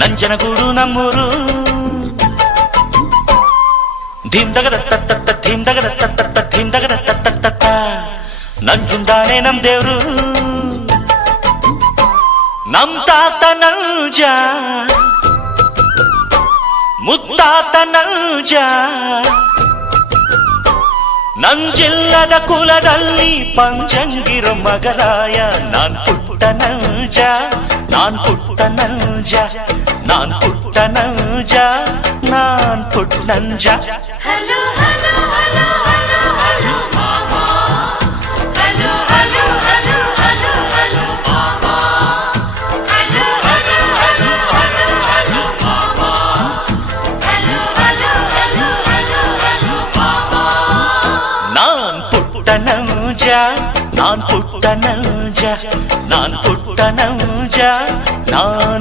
ನಂಜನಗೂಡು ನಮ್ಮೂರು ಧೀಮ್ದಗದ ತತ್ತ ಧೀಮ್ದಗದ ತತ್ತ ಧೀಮ್ದಗದ ತತ್ತ ನಂಜುಂದಾನೆ ನಮ್ ದೇವ್ರು ನಮ್ ತಾತ ನಂಜ ಮುತ್ತಾತ ನಂಜ ನಂಜಿಲ್ಲದ ಕುಲದಲ್ಲಿ ಪಂಚಂಗಿರೋ ಮಗರಾಯ ನಾನ್ ಪುಟ್ಟ ನಂಜ ನಾನ್ ಪುಟ್ಟ ನಂಜ ನಾನ್ ಪುಟ್ಟ ನಂಜ ನಾನ್ ಪುಟ್ಟ ನಂಜ Hello, hello, hello, hello, hello, mama. Hello, hello, hello, hello, hello, mama. Hello, hello, hello, hello, hello, mama. Hello, hello, hello, hello, hello, mama. ನಾನ್ ಪುಟ್ಟ ನಂಜ ನಾನ್ ಪುಟ್ಟ ನಂಜ ನಾನ್ ಪುಟ್ಟ ನಂಜ ನಾನ್